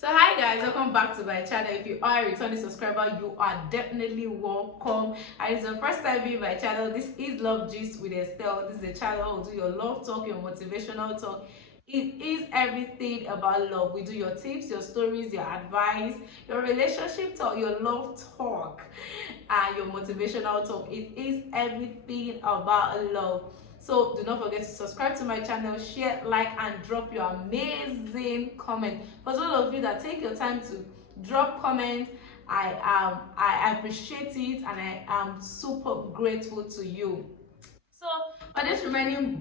So hi guys, welcome back to my channel. If you are a returning subscriber, you are definitely welcome. And it's your first time being my channel. This is Love Gist with Estelle. This is a channel who do your love talk, your motivational talk. It is everything about love. We do your tips, your stories, your advice, your relationship talk, your love talk, and your motivational talk. It is everything about love. So do not forget to subscribe to my channel, share, like, and drop your amazing comment. For those of you that take your time to drop comments, I appreciate it and I am super grateful to you. So for this remaining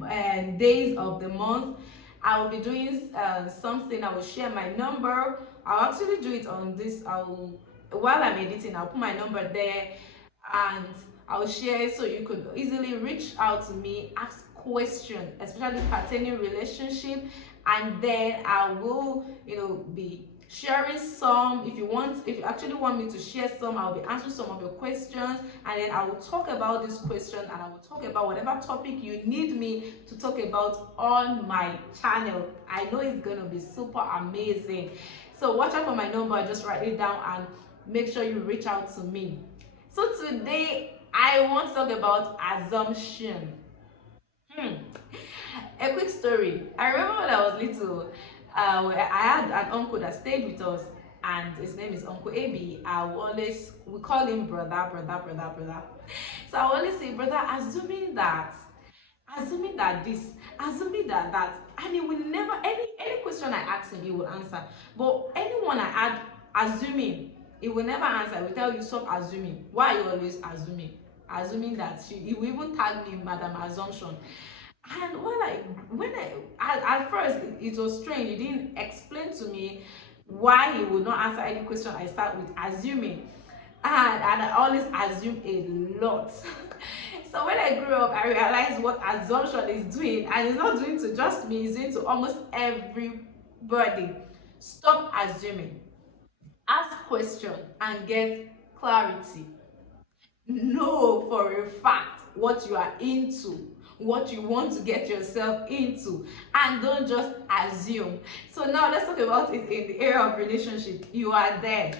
days of the month, I will be doing something. I will share my number. I'll actually do it on this. While I'm editing, I'll put my number there and I'll share it so you could easily reach out to me, ask questions, especially pertaining relationship, and then I will, be sharing some. If you actually want me to share some, I'll be answering some of your questions, and then I will talk about this question, and I will talk about whatever topic you need me to talk about on my channel. I know it's gonna be super amazing. So watch out for my number, just write it down and make sure you reach out to me. So today I want to talk about assumption. A quick story. I remember when I was little, I had an uncle that stayed with us, and his name is Uncle AB. We call him brother. So I always say, brother, assuming that this, assuming that, and he will never any question I ask him, he will answer. But anyone I add assuming, he will never answer. He will tell you stop assuming. Why are you always assuming? Assuming that he will even tag me Madam Assumption. And at first it was strange. He didn't explain to me why he would not answer any question I start with assuming. And I always assume a lot. So when I grew up, I realized what assumption is doing, and it's not doing to just me, it's doing to almost everybody. Stop assuming. Ask question and get clarity. Know for a fact what you are into, what you want to get yourself into, and don't just assume. So now let's talk about it in the area of relationship. You are there.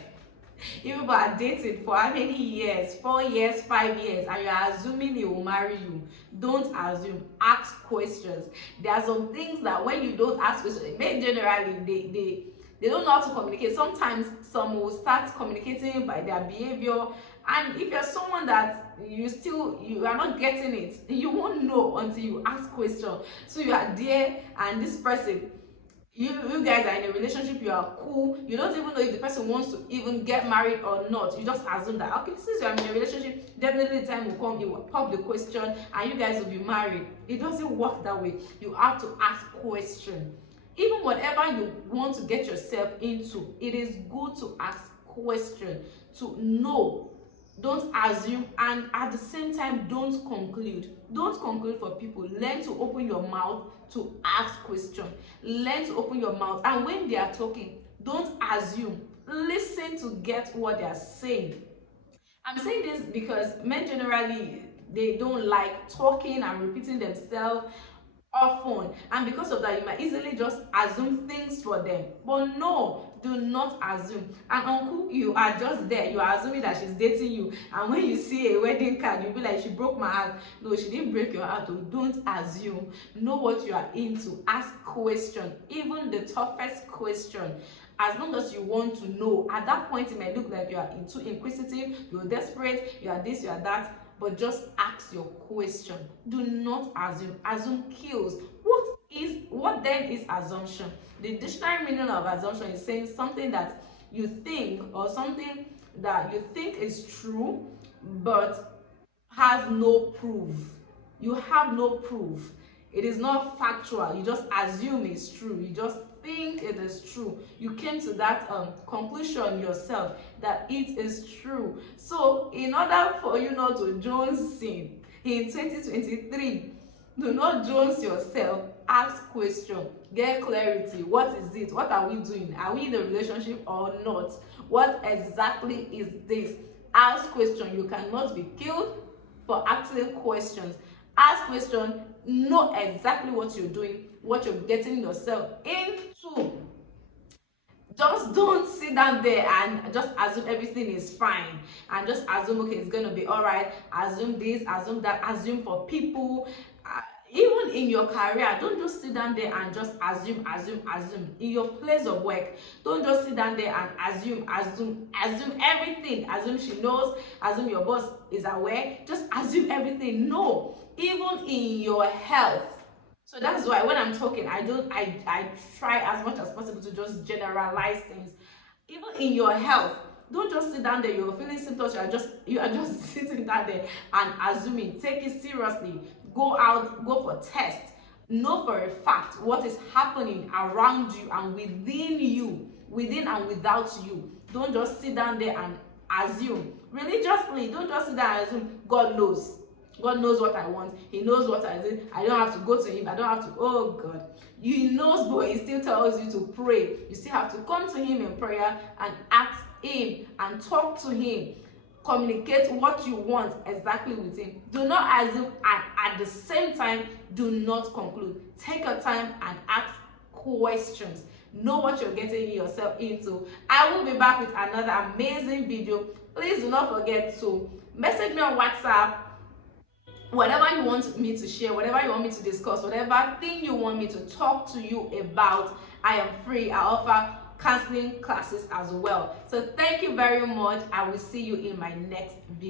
You people are dating for how many years? 4 years, 5 years, and you are assuming he will marry you. Don't assume. Ask questions. There are some things that when you don't ask questions, men generally they don't know how to communicate. Sometimes some will start communicating by their behavior, and if you're someone that you are not getting it, you won't know until you ask questions. So you are there, and this person, you guys are in a relationship, you are cool, you don't even know if the person wants to even get married or not. You just assume that, okay, since you're in a relationship, definitely the time will come, you will pop the question and you guys will be married. It doesn't work that way. You have to ask questions. Even whatever you want to get yourself into, it is good to ask questions to know. Don't assume, and at the same time don't conclude. Don't conclude for people. Learn to open your mouth to ask questions. Learn to open your mouth, and when they are talking, don't assume. Listen to get what they are saying. I'm saying this because men generally, they don't like talking and repeating themselves often, and because of that you might easily just assume things for them. But no, do not assume. And uncle, you are just there, you are assuming that she's dating you, and when you see a wedding card you'll be like, she broke my heart. No, she didn't break your heart. Don't assume. Know what you are into. Ask question, even the toughest question. As long as you want to know, at that point it may look like you are too inquisitive, you're desperate, you are this, you are that, but just ask your question. Do not assume. Assume kills. What then is assumption? The dictionary meaning of assumption is saying something that you think, or something that you think is true but has no proof. You have no proof. It is not factual. You just assume it's true. You just think it is true. You came to that conclusion yourself that it is true. So in order for you not to jones sin in 2023, do not jones yourself. Ask question, get clarity. What is it? What are we doing? Are we in a relationship or not? What exactly is this? Ask question. You cannot be killed for asking questions. Ask question. Know exactly what you're doing, what you're getting yourself into. Just don't sit down there and just assume everything is fine, and just assume, okay, it's gonna be all right. Assume this, assume that, assume for people. uh, Even in your career, don't just sit down there and just assume. In your place of work, don't just sit down there and assume everything. Assume she knows, assume your boss is aware, just assume everything. No, even in your health. So that's why when I'm talking, I try as much as possible to just generalize things. Even in your health, don't just sit down there, you're feeling symptoms, you are just sitting down there and assuming. Take it seriously. Go out, go for tests. Know for a fact what is happening around you and within you, within and without you. Don't just sit down there and assume. Religiously, don't just sit down and assume God knows. God knows what I want. He knows what I do. I don't have to go to him. I don't have to. Oh God. He knows, but he still tells you to pray. You still have to come to him in prayer and ask him and talk to him. Communicate what you want exactly with him. Do not assume, and at the same time, do not conclude. Take your time and ask questions. Know what you're getting yourself into. I will be back with another amazing video. Please do not forget to message me on WhatsApp. Whatever you want me to share, whatever you want me to discuss, whatever thing you want me to talk to you about, I am free. I offer counseling classes as well. So thank you very much. I will see you in my next video.